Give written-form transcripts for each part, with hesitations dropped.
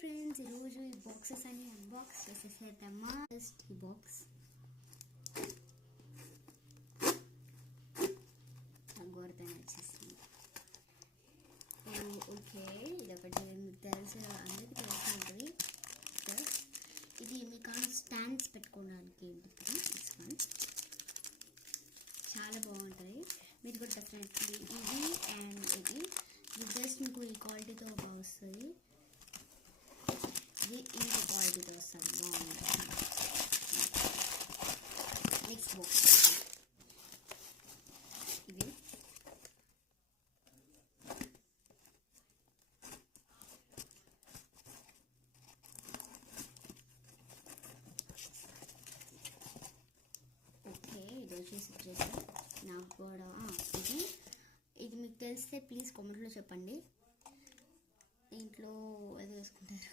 Friends, ఈరోజు ఈ boxes అన్ని అన్బాక్స్ చేసేసేద్దామా. జస్ట్ ఈ బాక్స్ గోడతోనే వచ్చేసింది. ఓకే, ఇది ఒకటి మీకు తెలుసు, అందరికీ తెలిసి ఉంటుంది. ఇది మీకు స్టాండ్స్ పెట్టుకోవడానికి తీసుకొని చాలా బాగుంటుంది. మీరు కూడా డెఫినెట్లీ ఇది అండ్ ఇది జస్ట్ మీకు ఈ క్వాలిటీతో బాగా వస్తుంది. ఇది ఇంకో క్వాలిటీతో వస్తుంది, బాగుంటుంది. నెక్స్ట్ బాక్స్ ఇది ఓకే. ఇది వచ్చేసి నాకు కూడా ఇది మీకు తెలిస్తే ప్లీజ్ కామెంట్లో చెప్పండి. దీంట్లో అది వేసుకుంటారు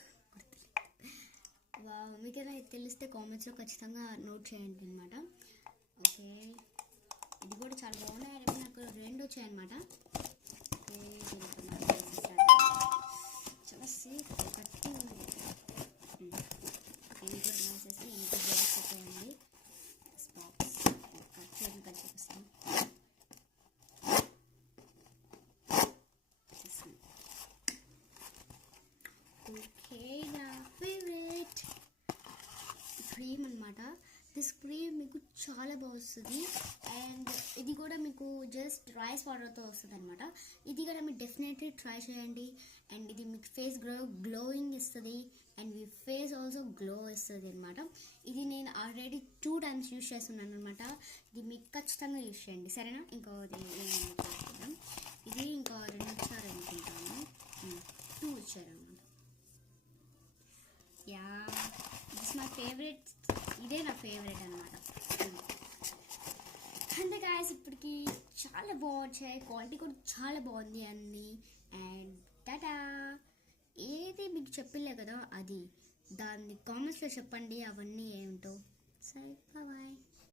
మీకు ఏదైనా తెలిస్తే కామెంట్స్లో ఖచ్చితంగా నోట్ చేయండి అనమాట. ఓకే, ఇది కూడా చాలా బాగున్నాయి. నాకు రెండు వచ్చాయన్నమాట. ఓకే, చాలా సేఫ్ కట్టి ఉంది. ఇది కూడా వేసేసి ఇంకో బాక్స్ వచ్చాయండి. బాక్స్ కట్ చేపిస్తాం. ఓకే, నా ఫేవరెట్ క్రీమ్ అనమాట. దిస్ క్రీమ్ మీకు చాలా బాగా వస్తుంది అండ్ ఇది కూడా మీకు జస్ట్ రైస్ వాటర్తో వస్తుంది అనమాట. ఇది కూడా మీరు డెఫినెట్లీ ట్రై చేయండి. అండ్ ఇది మీకు ఫేస్ గ్లోయింగ్ ఇస్తుంది and me face also glow ఇస్తుంది అనమాట. ఇది నేను ఆల్రెడీ 2 times యూజ్ చేస్తున్నాను అనమాట. ఇది మీకు ఖచ్చితంగా యూజ్ చేయండి, సరేనా. ఇంకోది చూద్దాం. ఇది ఇంకా 2 ఇచ్చారు అనుకుంటాను, 2 ఇచ్చారు అనమాట. Yeah, this my favourite. ఇదే నా ఫేవరెట్ అనమాట. అంతే గాయస్, ఇప్పటికి చాలా బాగుంటాయి. క్వాలిటీ కూడా చాలా బాగుంది అన్ని. అండ్ టాటా. ఏది మీకు చెప్పలే కదా, అది దాన్ని కామెంట్స్లో చెప్పండి అవన్నీ ఏమిటో. సరే, బాయ్.